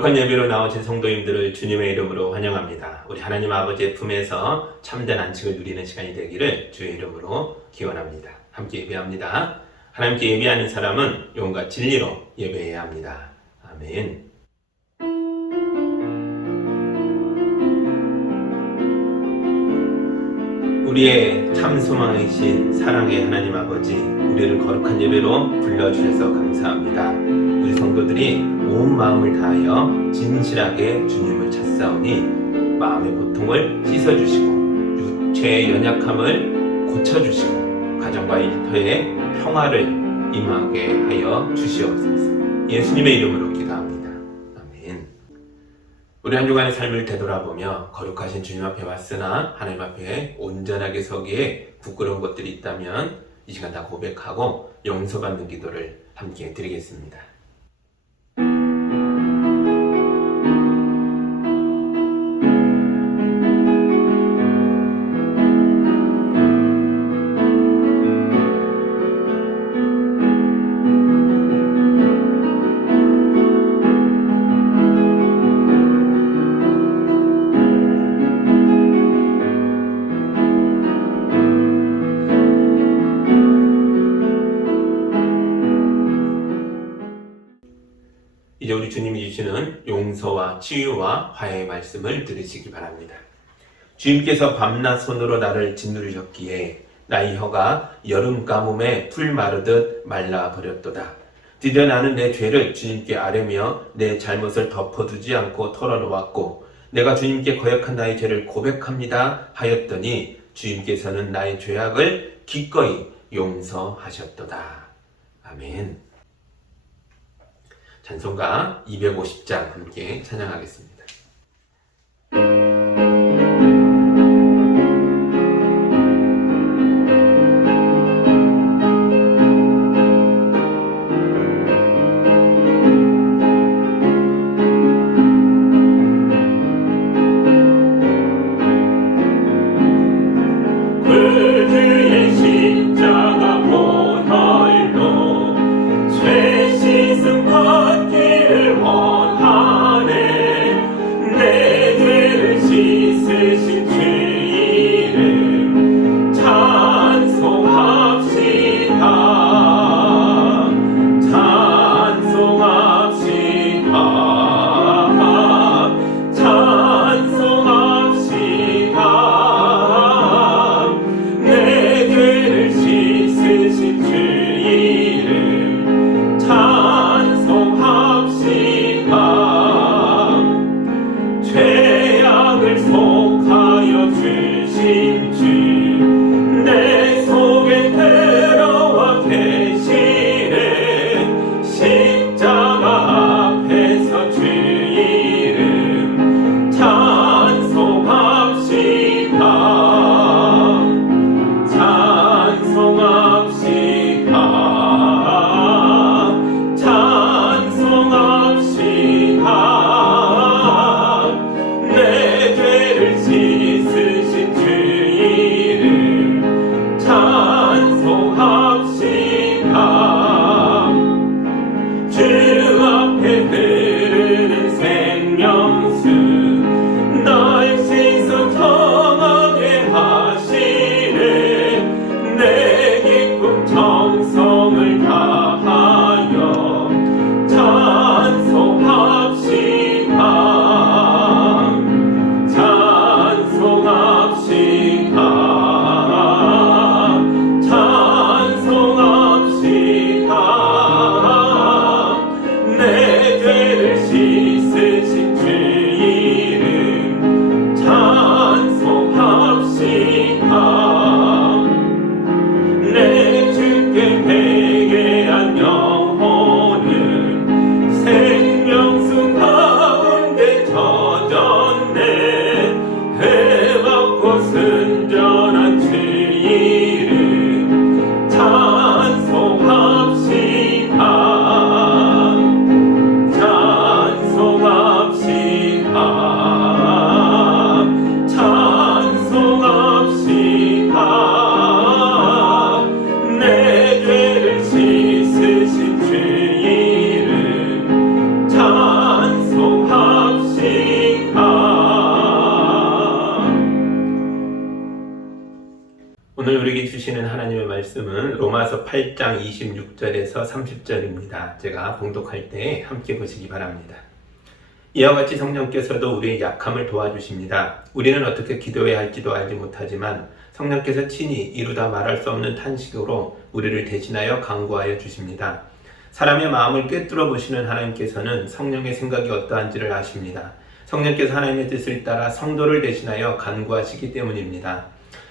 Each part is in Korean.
거룩한 예배로 나오신 성도님들을 주님의 이름으로 환영합니다. 우리 하나님 아버지의 품에서 참된 안식을 누리는 시간이 되기를 주의 이름으로 기원합니다. 함께 예배합니다. 하나님께 예배하는 사람은 용과 진리로 예배해야 합니다. 아멘. 우리의 참 소망이신 사랑의 하나님 아버지, 우리를 거룩한 예배로 불러주셔서 감사합니다. 우리 성도들이 온 마음을 다하여 진실하게 주님을 찾사오니 마음의 고통을 씻어주시고 육체의 연약함을 고쳐주시고 가정과 일터에 평화를 임하게 하여 주시옵소서. 예수님의 이름으로 기도합니다. 아멘. 우리 한 주간의 삶을 되돌아보며 거룩하신 주님 앞에 왔으나 하나님 앞에 온전하게 서기에 부끄러운 것들이 있다면 이 시간 다 고백하고 용서받는 기도를 함께 드리겠습니다. 이제 우리 주님이 주시는 용서와 치유와 화해의 말씀을 들으시기 바랍니다. 주님께서 밤낮 손으로 나를 짓누르셨기에 나의 혀가 여름 가뭄에 풀 마르듯 말라버렸도다. 드디어 나는 내 죄를 주님께 아뢰며 내 잘못을 덮어두지 않고 털어놓았고 내가 주님께 거역한 나의 죄를 고백합니다 하였더니 주님께서는 나의 죄악을 기꺼이 용서하셨도다. 아멘. 찬송가 250장 함께 찬양하겠습니다. 그의 십자가 보혈로 죄 씻음 받기를 원하네. 오늘 우리에게 주시는 하나님의 말씀은 로마서 8장 26절에서 30절입니다. 제가 봉독할 때 함께 보시기 바랍니다. 이와 같이 성령께서도 우리의 약함을 도와주십니다. 우리는 어떻게 기도해야 할지도 알지 못하지만 성령께서 친히 이루다 말할 수 없는 탄식으로 우리를 대신하여 간구하여 주십니다. 사람의 마음을 꿰뚫어 보시는 하나님께서는 성령의 생각이 어떠한지를 아십니다. 성령께서 하나님의 뜻을 따라 성도를 대신하여 간구하시기 때문입니다.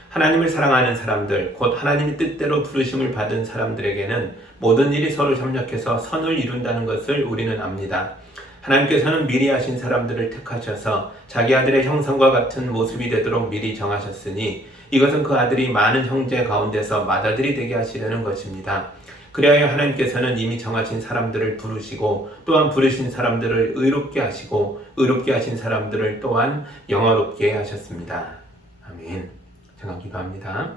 하나님을 사랑하는 사람들, 곧 하나님의 뜻대로 부르심을 받은 사람들에게는 모든 일이 서로 협력해서 선을 이룬다는 것을 우리는 압니다. 하나님께서는 미리 하신 사람들을 택하셔서 자기 아들의 형상과 같은 모습이 되도록 미리 정하셨으니 이것은 그 아들이 많은 형제 가운데서 맏아들이 되게 하시려는 것입니다. 그리하여 하나님께서는 이미 정하신 사람들을 부르시고 또한 부르신 사람들을 의롭게 하시고 의롭게 하신 사람들을 또한 영화롭게 하셨습니다. 아멘. 제가 기도합니다.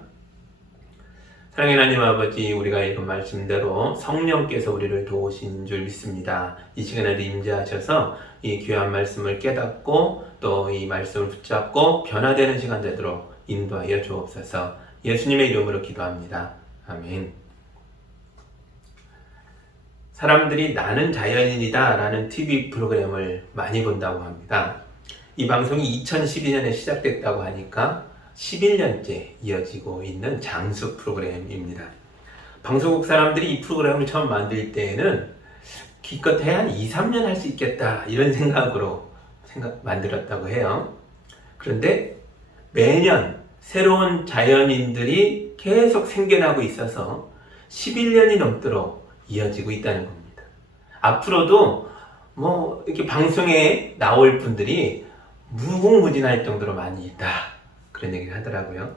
사랑의 하나님 아버지, 우리가 읽은 말씀대로 성령께서 우리를 도우신 줄 믿습니다. 이 시간에도 임재하셔서 이 귀한 말씀을 깨닫고 또 이 말씀을 붙잡고 변화되는 시간 되도록 인도하여 주옵소서. 예수님의 이름으로 기도합니다. 아멘. 사람들이 나는 자연인이다 라는 TV 프로그램을 많이 본다고 합니다. 이 방송이 2012년에 시작됐다고 하니까 11년째 이어지고 있는 장수 프로그램입니다. 방송국 사람들이 이 프로그램을 처음 만들 때에는 기껏해야 한 2, 3년 할 수 있겠다 이런 생각으로 만들었다고 해요. 그런데 매년 새로운 자연인들이 계속 생겨나고 있어서 11년이 넘도록 이어지고 있다는 겁니다. 앞으로도 이렇게 방송에 나올 분들이 무궁무진할 정도로 많이 있다. 그런 얘기를 하더라고요.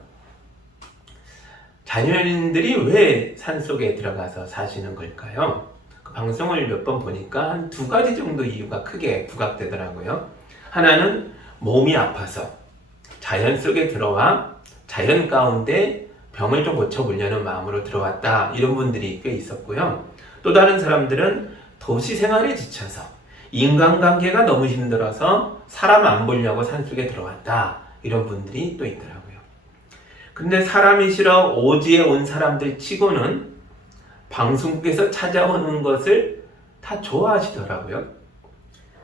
자연인들이 왜 산속에 들어가서 사시는 걸까요? 그 방송을 몇 번 보니까 한 2가지 정도 이유가 크게 부각되더라고요. 하나는 몸이 아파서 자연 속에 들어와 자연 가운데 병을 좀 고쳐보려는 마음으로 들어왔다. 이런 분들이 꽤 있었고요. 또 다른 사람들은 도시 생활에 지쳐서 인간관계가 너무 힘들어서 사람 안 보려고 산속에 들어왔다. 이런 분들이 또 있더라고요. 근데 사람이 싫어 오지에 온 사람들 치고는 방송국에서 찾아오는 것을 다 좋아하시더라고요.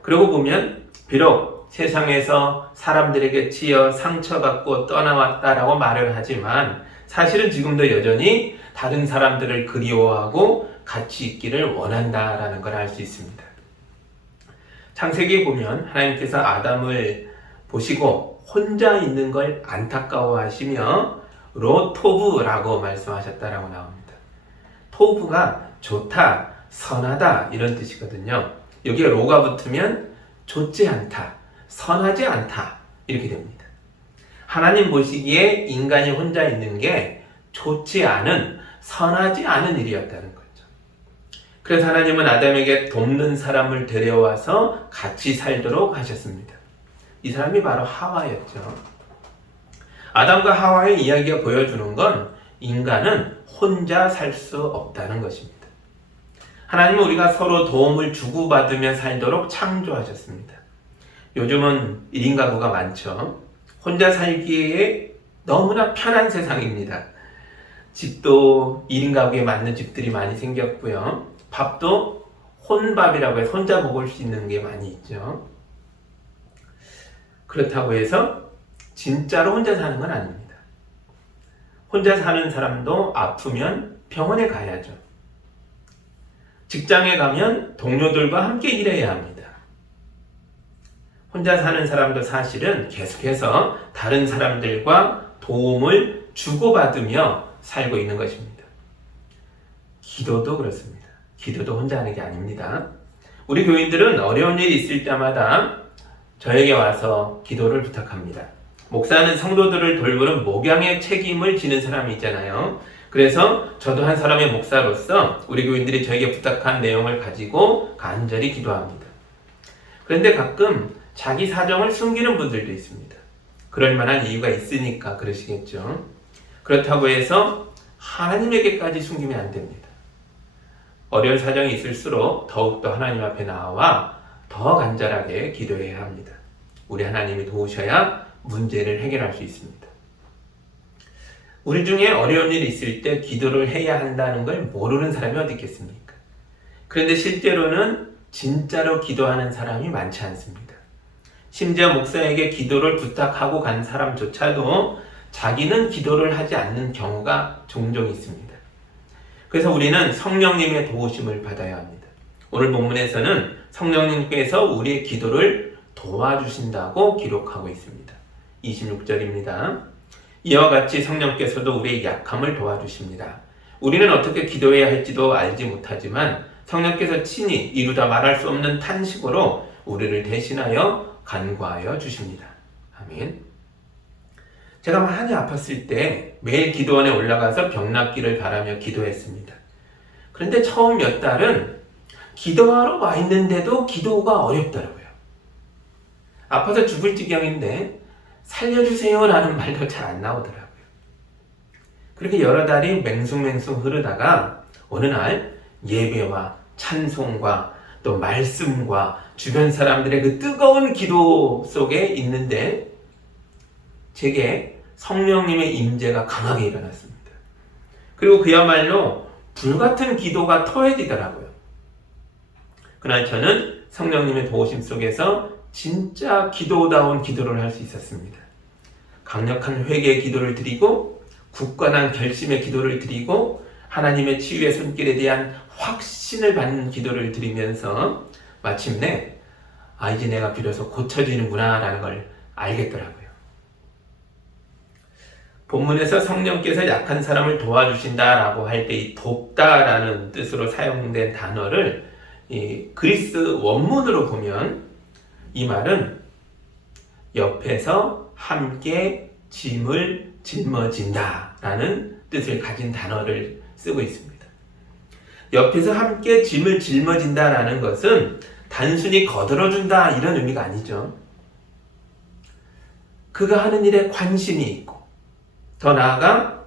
그러고 보면 비록 세상에서 사람들에게 치여 상처받고 떠나왔다라고 말을 하지만 사실은 지금도 여전히 다른 사람들을 그리워하고 같이 있기를 원한다라는 걸 알 수 있습니다. 창세기에 보면 하나님께서 아담을 보시고 혼자 있는 걸 안타까워하시며 로토브라고 말씀하셨다라고 나옵니다. 토브가 좋다, 선하다 이런 뜻이거든요. 여기에 로가 붙으면 좋지 않다, 선하지 않다 이렇게 됩니다. 하나님 보시기에 인간이 혼자 있는 게 좋지 않은, 선하지 않은 일이었다는 거죠. 그래서 하나님은 아담에게 돕는 사람을 데려와서 같이 살도록 하셨습니다. 이 사람이 바로 하와였죠. 아담과 하와의 이야기가 보여주는 건 인간은 혼자 살 수 없다는 것입니다. 하나님은 우리가 서로 도움을 주고받으며 살도록 창조하셨습니다. 요즘은 1인 가구가 많죠. 혼자 살기에 너무나 편한 세상입니다. 집도 1인 가구에 맞는 집들이 많이 생겼고요. 밥도 혼밥이라고 해서 혼자 먹을 수 있는 게 많이 있죠. 그렇다고 해서 진짜로 혼자 사는 건 아닙니다. 혼자 사는 사람도 아프면 병원에 가야죠. 직장에 가면 동료들과 함께 일해야 합니다. 혼자 사는 사람도 사실은 계속해서 다른 사람들과 도움을 주고받으며 살고 있는 것입니다. 기도도 그렇습니다. 기도도 혼자 하는 게 아닙니다. 우리 교인들은 어려운 일이 있을 때마다 저에게 와서 기도를 부탁합니다. 목사는 성도들을 돌보는 목양의 책임을 지는 사람이 있잖아요. 그래서 저도 한 사람의 목사로서 우리 교인들이 저에게 부탁한 내용을 가지고 간절히 기도합니다. 그런데 가끔 자기 사정을 숨기는 분들도 있습니다. 그럴 만한 이유가 있으니까 그러시겠죠. 그렇다고 해서 하나님에게까지 숨기면 안 됩니다. 어려운 사정이 있을수록 더욱더 하나님 앞에 나와 더 간절하게 기도해야 합니다. 우리 하나님이 도우셔야 문제를 해결할 수 있습니다. 우리 중에 어려운 일이 있을 때 기도를 해야 한다는 걸 모르는 사람이 어디 있겠습니까? 그런데 실제로는 진짜로 기도하는 사람이 많지 않습니다. 심지어 목사에게 기도를 부탁하고 간 사람조차도 자기는 기도를 하지 않는 경우가 종종 있습니다. 그래서 우리는 성령님의 도우심을 받아야 합니다. 오늘 본문에서는 성령님께서 우리의 기도를 도와주신다고 기록하고 있습니다. 26절입니다. 이와 같이 성령께서도 우리의 약함을 도와주십니다. 우리는 어떻게 기도해야 할지도 알지 못하지만 성령께서 친히 이루다 말할 수 없는 탄식으로 우리를 대신하여 간구하여 주십니다. 아멘. 제가 많이 아팠을 때 매일 기도원에 올라가서 병 낫기를 바라며 기도했습니다. 그런데 처음 몇 달은 기도하러 와 있는데도 기도가 어렵더라고요. 아파서 죽을 지경인데 살려주세요 라는 말도 잘 안 나오더라고요. 그렇게 여러 달이 맹숭맹숭 흐르다가 어느 날 예배와 찬송과 또 말씀과 주변 사람들의 그 뜨거운 기도 속에 있는데 제게 성령님의 임재가 강하게 일어났습니다. 그리고 그야말로 불같은 기도가 터해지더라고요. 그날 저는 성령님의 도우심 속에서 진짜 기도다운 기도를 할 수 있었습니다. 강력한 회개의 기도를 드리고 굳건한 결심의 기도를 드리고 하나님의 치유의 손길에 대한 확신을 받는 기도를 드리면서 마침내 이제 내가 비로소 고쳐지는구나 라는 걸 알겠더라고요. 본문에서 성령께서 약한 사람을 도와주신다라고 할 때 이 돕다라는 뜻으로 사용된 단어를 이 그리스 원문으로 보면 이 말은 옆에서 함께 짐을 짊어진다 라는 뜻을 가진 단어를 쓰고 있습니다. 옆에서 함께 짐을 짊어진다 라는 것은 단순히 거들어준다 이런 의미가 아니죠. 그가 하는 일에 관심이 있고 더 나아가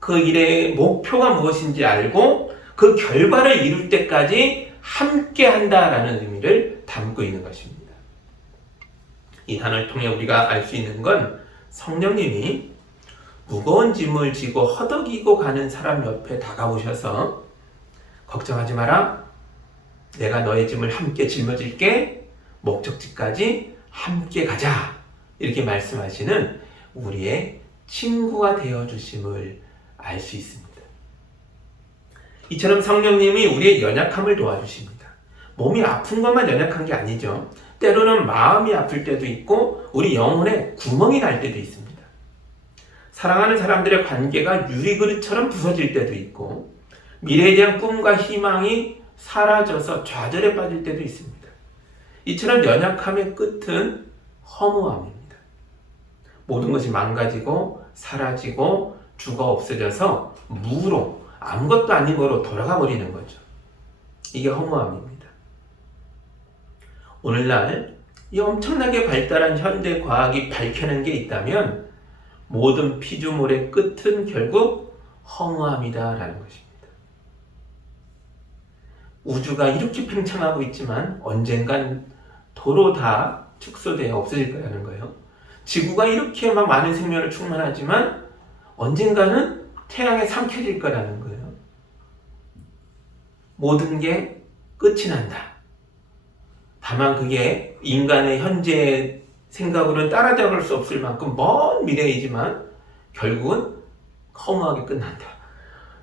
그 일의 목표가 무엇인지 알고 그 결과를 이룰 때까지 함께 한다라는 의미를 담고 있는 것입니다. 이 단어를 통해 우리가 알 수 있는 건 성령님이 무거운 짐을 지고 허덕이고 가는 사람 옆에 다가오셔서 걱정하지 마라. 내가 너의 짐을 함께 짊어질게. 목적지까지 함께 가자. 이렇게 말씀하시는 우리의 친구가 되어주심을 알 수 있습니다. 이처럼 성령님이 우리의 연약함을 도와주십니다. 몸이 아픈 것만 연약한 게 아니죠. 때로는 마음이 아플 때도 있고 우리 영혼에 구멍이 날 때도 있습니다. 사랑하는 사람들의 관계가 유리그릇처럼 부서질 때도 있고 미래에 대한 꿈과 희망이 사라져서 좌절에 빠질 때도 있습니다. 이처럼 연약함의 끝은 허무함입니다. 모든 것이 망가지고 사라지고 죽어 없어져서 무로 아무것도 아닌 거로 돌아가 버리는 거죠. 이게 허무함입니다. 오늘날 이 엄청나게 발달한 현대 과학이 밝혀낸 게 있다면 모든 피조물의 끝은 결국 허무함이다라는 것입니다. 우주가 이렇게 팽창하고 있지만 언젠간 도로 다 축소되어 없어질 거라는 거예요. 지구가 이렇게 막 많은 생명을 충만하지만 언젠가는 태양에 삼켜질 거라는 거예요. 모든 게 끝이 난다. 다만 그게 인간의 현재 생각으로는 따라잡을 수 없을 만큼 먼 미래이지만 결국은 허무하게 끝난다.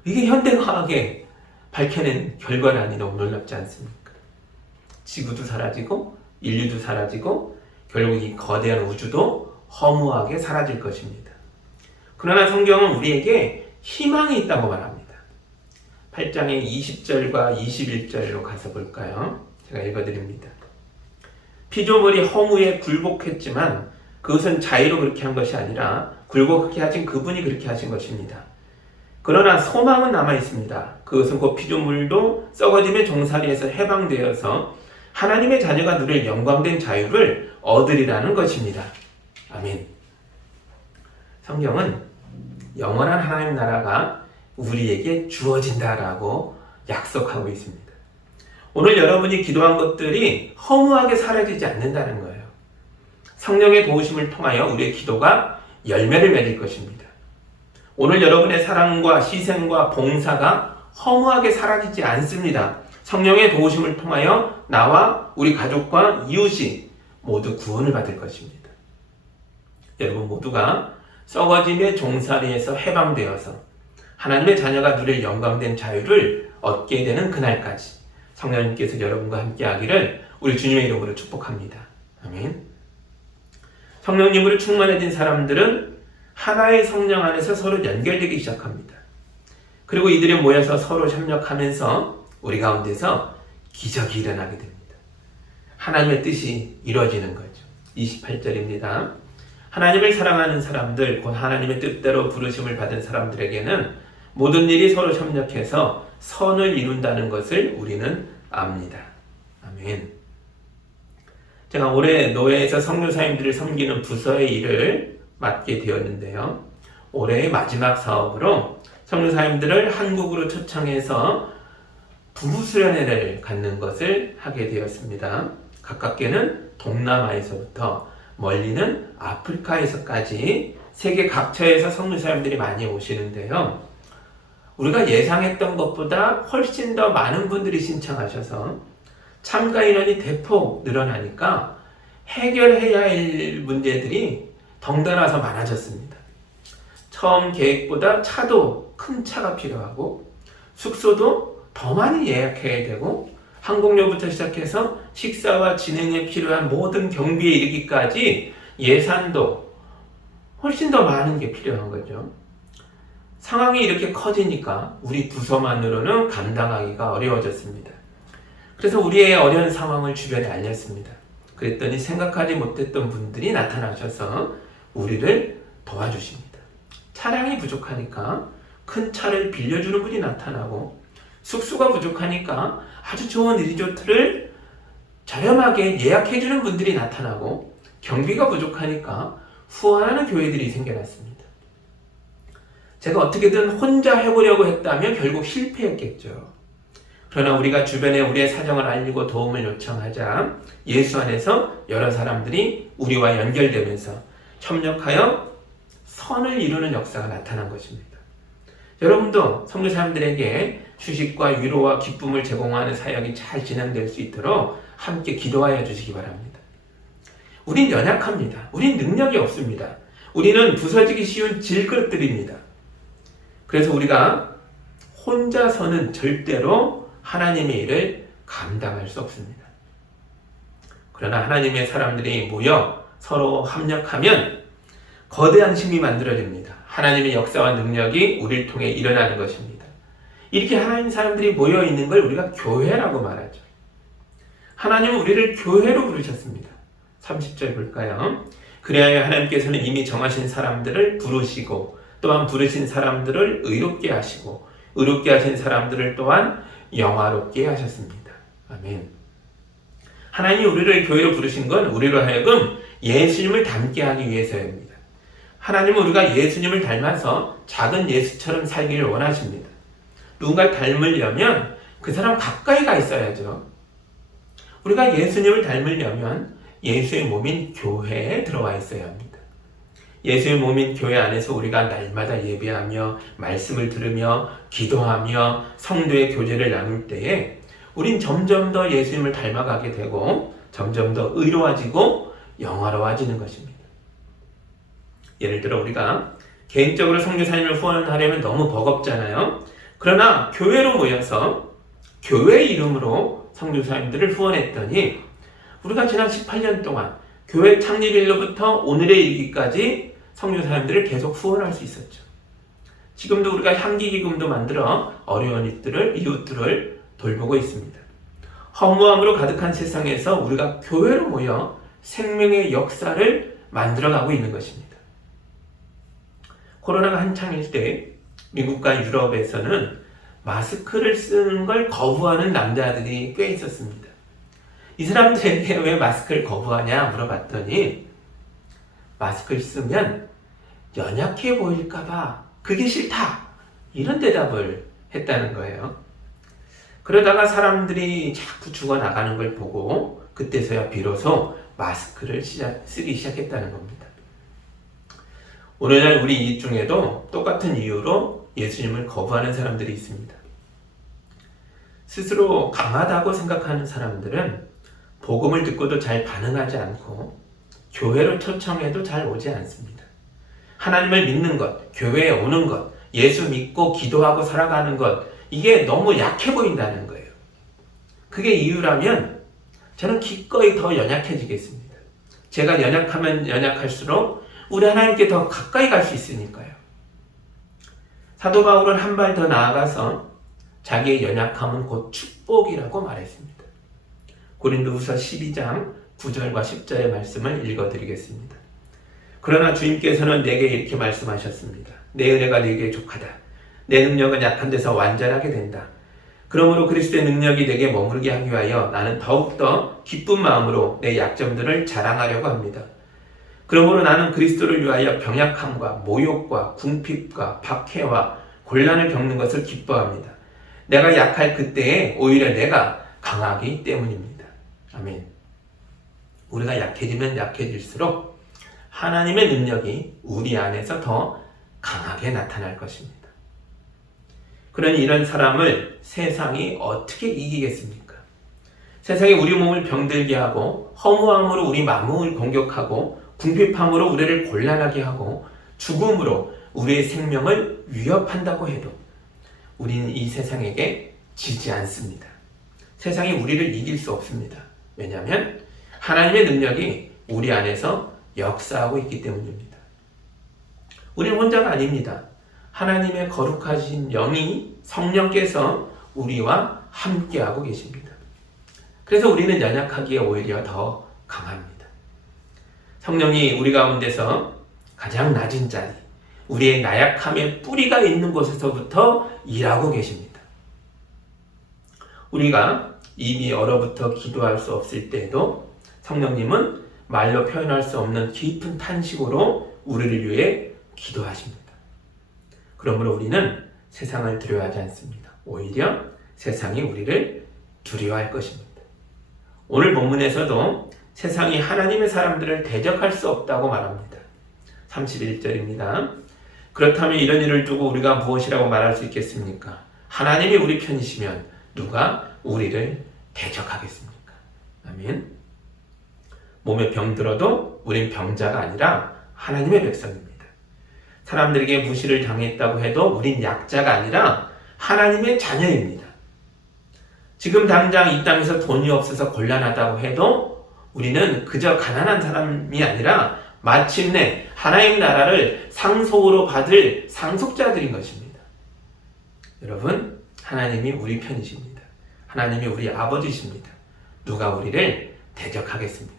이게 현대과학에 밝혀낸 결과라니 너무 놀랍지 않습니까? 지구도 사라지고 인류도 사라지고 결국 이 거대한 우주도 허무하게 사라질 것입니다. 그러나 성경은 우리에게 희망이 있다고 말합니다. 8장의 20절과 21절로 가서 볼까요? 제가 읽어드립니다. 피조물이 허무에 굴복했지만 그것은 자의로 그렇게 한 것이 아니라 굴복하게 하신 그분이 그렇게 하신 것입니다. 그러나 소망은 남아 있습니다. 그것은 곧 피조물도 썩어짐의 종살이에서 해방되어서 하나님의 자녀가 누릴 영광된 자유를 얻으리라는 것입니다. 아멘. 성경은 영원한 하나님 나라가 우리에게 주어진다라고 약속하고 있습니다. 오늘 여러분이 기도한 것들이 허무하게 사라지지 않는다는 거예요. 성령의 도우심을 통하여 우리의 기도가 열매를 맺을 것입니다. 오늘 여러분의 사랑과 희생과 봉사가 허무하게 사라지지 않습니다. 성령의 도우심을 통하여 나와 우리 가족과 이웃이 모두 구원을 받을 것입니다. 여러분 모두가 썩어짐의 종살이에서 해방되어서 하나님의 자녀가 누릴 영광된 자유를 얻게 되는 그날까지 성령님께서 여러분과 함께 하기를 우리 주님의 이름으로 축복합니다. 아멘. 성령님으로 충만해진 사람들은 하나의 성령 안에서 서로 연결되기 시작합니다. 그리고 이들이 모여서 서로 협력하면서 우리 가운데서 기적이 일어나게 됩니다. 하나님의 뜻이 이루어지는 거죠. 28절입니다. 하나님을 사랑하는 사람들, 곧 하나님의 뜻대로 부르심을 받은 사람들에게는 모든 일이 서로 협력해서 선을 이룬다는 것을 우리는 압니다. 아멘. 제가 올해 노예에서 선교사님들을 섬기는 부서의 일을 맡게 되었는데요. 올해의 마지막 사업으로 선교사님들을 한국으로 초청해서 부부수련회를 갖는 것을 하게 되었습니다. 가깝게는 동남아에서부터 멀리는 아프리카에서까지 세계 각처에서 선교사님들이 많이 오시는데요. 우리가 예상했던 것보다 훨씬 더 많은 분들이 신청하셔서 참가 인원이 대폭 늘어나니까 해결해야 할 문제들이 덩달아서 많아졌습니다. 처음 계획보다 차도 큰 차가 필요하고 숙소도 더 많이 예약해야 되고 항공료부터 시작해서 식사와 진행에 필요한 모든 경비에 이르기까지 예산도 훨씬 더 많은 게 필요한 거죠. 상황이 이렇게 커지니까 우리 부서만으로는 감당하기가 어려워졌습니다. 그래서 우리의 어려운 상황을 주변에 알렸습니다. 그랬더니 생각하지 못했던 분들이 나타나셔서 우리를 도와주십니다. 차량이 부족하니까 큰 차를 빌려주는 분이 나타나고 숙소가 부족하니까 아주 좋은 리조트를 저렴하게 예약해주는 분들이 나타나고 경비가 부족하니까 후원하는 교회들이 생겨났습니다. 제가 어떻게든 혼자 해보려고 했다면 결국 실패했겠죠. 그러나 우리가 주변에 우리의 사정을 알리고 도움을 요청하자 예수 안에서 여러 사람들이 우리와 연결되면서 협력하여 선을 이루는 역사가 나타난 것입니다. 여러분도 선교사님들에게 휴식과 위로와 기쁨을 제공하는 사역이 잘 진행될 수 있도록 함께 기도하여 주시기 바랍니다. 우린 연약합니다. 우린 능력이 없습니다. 우리는 부서지기 쉬운 질그릇들입니다. 그래서 우리가 혼자서는 절대로 하나님의 일을 감당할 수 없습니다. 그러나 하나님의 사람들이 모여 서로 협력하면 거대한 힘이 만들어집니다. 하나님의 역사와 능력이 우리를 통해 일어나는 것입니다. 이렇게 하나님 사람들이 모여 있는 걸 우리가 교회라고 말하죠. 하나님은 우리를 교회로 부르셨습니다. 30절 볼까요? 그래야 하나님께서는 이미 정하신 사람들을 부르시고 또한 부르신 사람들을 의롭게 하시고 의롭게 하신 사람들을 또한 영화롭게 하셨습니다. 아멘. 하나님이 우리를 교회로 부르신 건 우리로 하여금 예수님을 닮게 하기 위해서입니다. 하나님은 우리가 예수님을 닮아서 작은 예수처럼 살기를 원하십니다. 누군가를 닮으려면 그 사람 가까이 가 있어야죠. 우리가 예수님을 닮으려면 예수의 몸인 교회에 들어와 있어야 합니다. 예수의 몸인 교회 안에서 우리가 날마다 예배하며 말씀을 들으며 기도하며 성도의 교제를 나눌 때에 우린 점점 더 예수님을 닮아가게 되고 점점 더 의로워지고 영화로워지는 것입니다. 예를 들어 우리가 개인적으로 선교사님을 후원하려면 너무 버겁잖아요. 그러나 교회로 모여서 교회 이름으로 선교사님들을 후원했더니 우리가 지난 18년 동안 교회 창립일로부터 오늘에 이르기까지 선교사님들을 계속 후원할 수 있었죠. 지금도 우리가 향기기금도 만들어 어려운 이웃들을 돌보고 있습니다. 허무함으로 가득한 세상에서 우리가 교회로 모여 생명의 역사를 만들어가고 있는 것입니다. 코로나가 한창일 때 미국과 유럽에서는 마스크를 쓰는 걸 거부하는 남자들이 꽤 있었습니다. 이 사람들에게 왜 마스크를 거부하냐 물어봤더니 마스크를 쓰면 연약해 보일까봐 그게 싫다 이런 대답을 했다는 거예요. 그러다가 사람들이 자꾸 죽어나가는 걸 보고 그때서야 비로소 마스크를 쓰기 시작했다는 겁니다. 오늘날 우리 이웃 중에도 똑같은 이유로 예수님을 거부하는 사람들이 있습니다. 스스로 강하다고 생각하는 사람들은 복음을 듣고도 잘 반응하지 않고 교회로 초청해도 잘 오지 않습니다. 하나님을 믿는 것, 교회에 오는 것, 예수 믿고 기도하고 살아가는 것, 이게 너무 약해 보인다는 거예요. 그게 이유라면 저는 기꺼이 더 연약해지겠습니다. 제가 연약하면 연약할수록 우리 하나님께 더 가까이 갈 수 있으니까요. 사도 바울은 한 발 더 나아가서 자기의 연약함은 곧 축복이라고 말했습니다. 고린도후서 12장 9절과 10절의 말씀을 읽어드리겠습니다. 그러나 주님께서는 내게 이렇게 말씀하셨습니다. 내 은혜가 네게 족하다. 내 능력은 약한 데서 완전하게 된다. 그러므로 그리스도의 능력이 내게 머무르게 하기 위하여 나는 더욱더 기쁜 마음으로 내 약점들을 자랑하려고 합니다. 그러므로 나는 그리스도를 위하여 병약함과 모욕과 궁핍과 박해와 곤란을 겪는 것을 기뻐합니다. 내가 약할 그때에 오히려 내가 강하기 때문입니다. 아멘. 우리가 약해지면 약해질수록 하나님의 능력이 우리 안에서 더 강하게 나타날 것입니다. 그러니 이런 사람을 세상이 어떻게 이기겠습니까? 세상이 우리 몸을 병들게 하고 허무함으로 우리 마음을 공격하고 궁핍함으로 우리를 곤란하게 하고 죽음으로 우리의 생명을 위협한다고 해도 우리는 이 세상에게 지지 않습니다. 세상이 우리를 이길 수 없습니다. 왜냐하면 하나님의 능력이 우리 안에서 역사하고 있기 때문입니다. 우리는 혼자가 아닙니다. 하나님의 거룩하신 영이 성령께서 우리와 함께하고 계십니다. 그래서 우리는 연약하기에 오히려 더 강합니다. 성령이 우리 가운데서 가장 낮은 자리, 우리의 나약함의 뿌리가 있는 곳에서부터 일하고 계십니다. 우리가 이미 얼어붙어 기도할 수 없을 때에도 성령님은 말로 표현할 수 없는 깊은 탄식으로 우리를 위해 기도하십니다. 그러므로 우리는 세상을 두려워하지 않습니다. 오히려 세상이 우리를 두려워할 것입니다. 오늘 본문에서도 세상이 하나님의 사람들을 대적할 수 없다고 말합니다. 31절입니다. 그렇다면 이런 일을 두고 우리가 무엇이라고 말할 수 있겠습니까? 하나님이 우리 편이시면 누가 우리를 대적하겠습니까? 아멘. 몸에 병들어도 우린 병자가 아니라 하나님의 백성입니다. 사람들에게 무시를 당했다고 해도 우린 약자가 아니라 하나님의 자녀입니다. 지금 당장 이 땅에서 돈이 없어서 곤란하다고 해도 우리는 그저 가난한 사람이 아니라 마침내 하나님 나라를 상속으로 받을 상속자들인 것입니다. 여러분, 하나님이 우리 편이십니다. 하나님이 우리 아버지십니다. 누가 우리를 대적하겠습니까?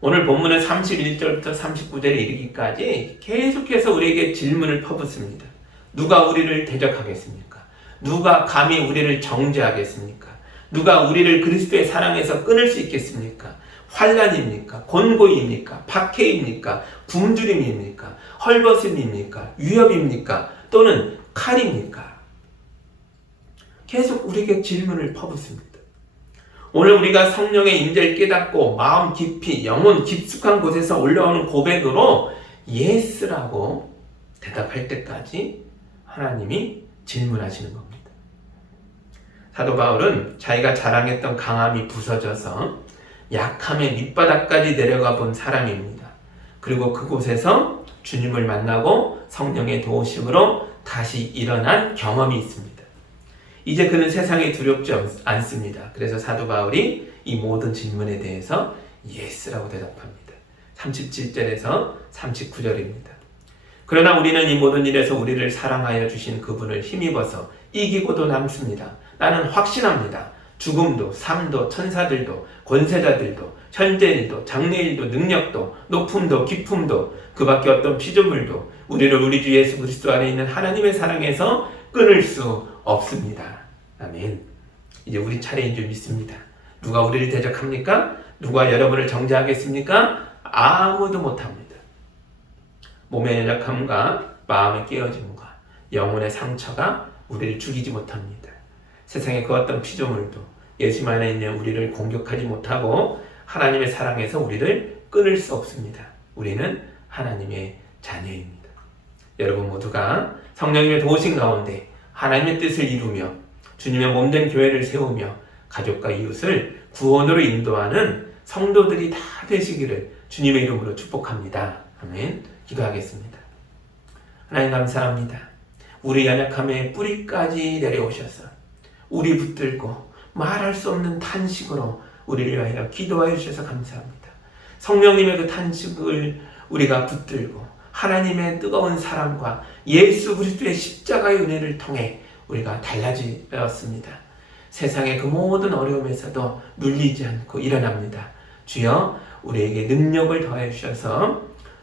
오늘 본문은 31절부터 39절에 이르기까지 계속해서 우리에게 질문을 퍼붓습니다. 누가 우리를 대적하겠습니까? 누가 감히 우리를 정죄하겠습니까? 누가 우리를 그리스도의 사랑에서 끊을 수 있겠습니까? 환난입니까? 곤고입니까? 박해입니까? 굶주림입니까? 헐벗음입니까? 위협입니까? 또는 칼입니까? 계속 우리에게 질문을 퍼붓습니다. 오늘 우리가 성령의 임재를 깨닫고 마음 깊이 영혼 깊숙한 곳에서 올라오는 고백으로 예스라고 대답할 때까지 하나님이 질문하시는 겁니다. 사도 바울은 자기가 자랑했던 강함이 부서져서 약함의 밑바닥까지 내려가 본 사람입니다. 그리고 그곳에서 주님을 만나고 성령의 도우심으로 다시 일어난 경험이 있습니다. 이제 그는 세상에 두렵지 않습니다. 그래서 사도 바울이 이 모든 질문에 대해서 예스라고 대답합니다. 37절에서 39절입니다. 그러나 우리는 이 모든 일에서 우리를 사랑하여 주신 그분을 힘입어서 이기고도 남습니다. 나는 확신합니다. 죽음도 삶도 천사들도 권세자들도 현재일도 장래일도 능력도 높음도 깊음도 그 밖에 어떤 피조물도 우리를 우리 주 예수 그리스도 안에 있는 하나님의 사랑에서 끊을 수 없습니다. 아멘. 이제 우리 차례인 줄 믿습니다. 누가 우리를 대적합니까? 누가 여러분을 정죄하겠습니까? 아무도 못합니다. 몸의 연약함과 마음의 깨어짐과 영혼의 상처가 우리를 죽이지 못합니다. 세상의 그 어떤 피조물도 예수 안에 있는 우리를 공격하지 못하고 하나님의 사랑에서 우리를 끊을 수 없습니다. 우리는 하나님의 자녀입니다. 여러분 모두가 성령님의 도우심 가운데 하나님의 뜻을 이루며 주님의 몸된 교회를 세우며 가족과 이웃을 구원으로 인도하는 성도들이 다 되시기를 주님의 이름으로 축복합니다. 아멘. 기도하겠습니다. 하나님 감사합니다. 우리 연약함의 뿌리까지 내려오셔서 우리 붙들고 말할 수 없는 탄식으로 우리를 위하여 기도하여 주셔서 감사합니다. 성령님의 그 탄식을 우리가 붙들고 하나님의 뜨거운 사랑과 예수 그리스도의 십자가의 은혜를 통해 우리가 달라지었습니다. 세상의 그 모든 어려움에서도 눌리지 않고 일어납니다. 주여 우리에게 능력을 더해 주셔서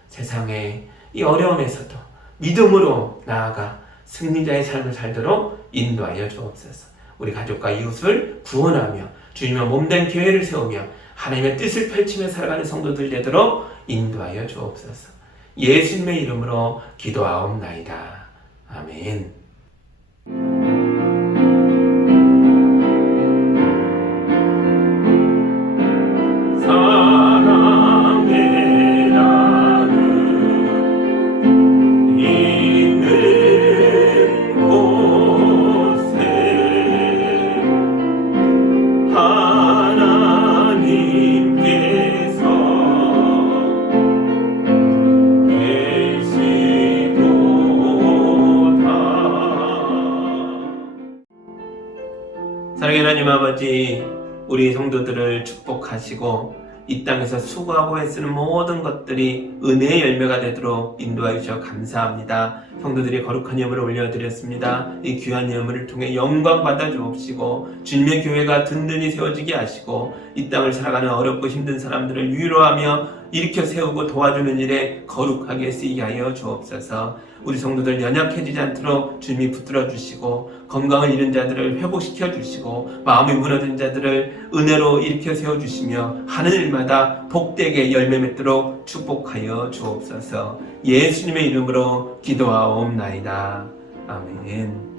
세상의 이 어려움에서도 믿음으로 나아가 승리자의 삶을 살도록 인도하여 주옵소서. 우리 가족과 이웃을 구원하며 주님의 몸된 교회를 세우며 하나님의 뜻을 펼치며 살아가는 성도들 되도록 인도하여 주옵소서. 예수님의 이름으로 기도하옵나이다. 아멘. 사랑의 나는 있는 곳에 하나님께서 사랑의 하나님 아버지, 우리 성도들을 축복하시고 이 땅에서 수고하고 애쓰는 모든 것들이 은혜의 열매가 되도록 인도하여 주셔서 감사합니다. 성도들이 거룩한 예물을 올려드렸습니다. 이 귀한 예물을 통해 영광 받아 주옵시고 주님의 교회가 든든히 세워지게 하시고 이 땅을 살아가는 어렵고 힘든 사람들을 위로하며 일으켜 세우고 도와주는 일에 거룩하게 쓰이게 하여 주옵소서. 우리 성도들 연약해지지 않도록 주님이 붙들어 주시고 건강을 잃은 자들을 회복시켜 주시고 마음이 무너진 자들을 은혜로 일으켜 세워 주시며 하는 일마다 복되게 열매 맺도록 축복하여 주옵소서. 예수님의 이름으로 기도하옵나이다. 아멘.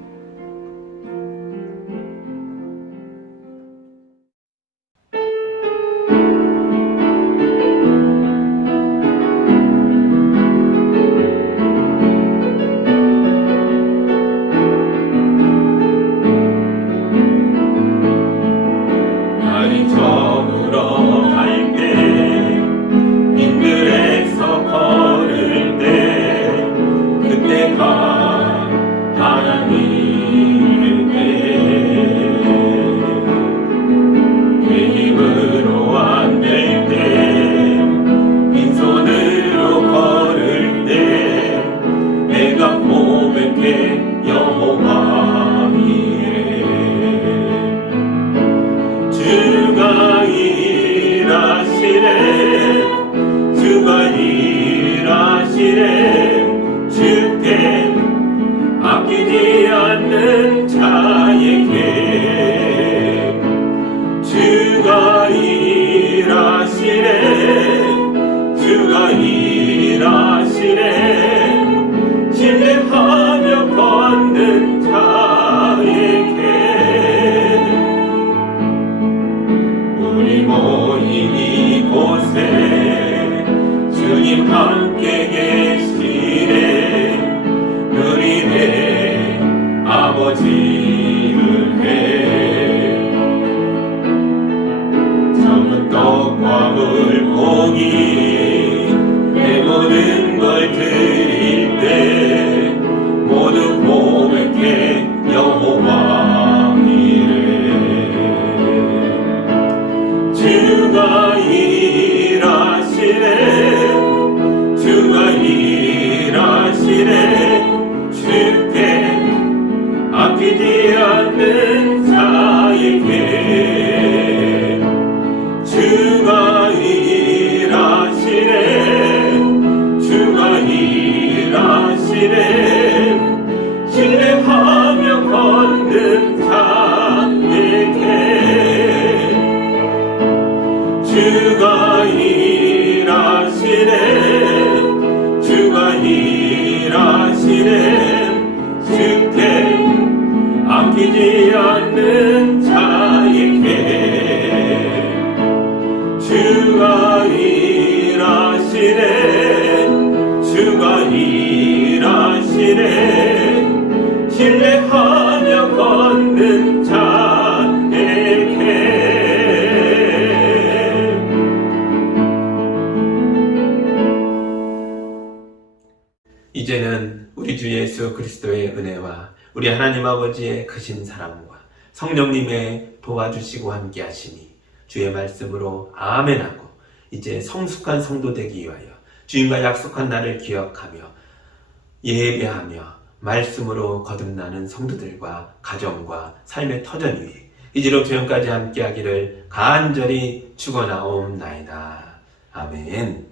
날이 저물어 갈 때 빈들에서 걸을 때 그때가 하나님의 때 내 힘으로 안 될 때 빈손으로 걸을 때 내가 고백해 여호와 이래 주가 일하시네 주가 일하시네 주께 아끼지 않는 자에게 주가 일하시네 주가 일하시네 신뢰하며 걷는 자에게 우리 모인 이곳에 주님 함께 계시네 누리네 아버지 은혜 적은 떡과 물고기 내 모든 걸 드릴 때 모두 고백해 여호와 이래 주가 일하시네 주가 일하시네 주께 아끼지 않는 자에게 주가 일하시네 주가 일하시네 신뢰하며 걷는 자에게 주가 일하시네 주가 일하시네 주께 아끼지 않는 자에게 주가 일하시네 주가 진실에 신뢰하며 걷는 자에게 이제는 우리 주 예수 그리스도의 은혜와 우리 하나님 아버지의 크신 사랑과 성령님의 도와주시고 함께 하시니 주의 말씀으로 아멘하고 이제 성숙한 성도 되기 위하여 주님과 약속한 날을 기억하며 예배하며 말씀으로 거듭나는 성도들과 가정과 삶의 터전 위에 이제로 조영까지 함께 하기를 간절히 축원하옵나이다. 아멘.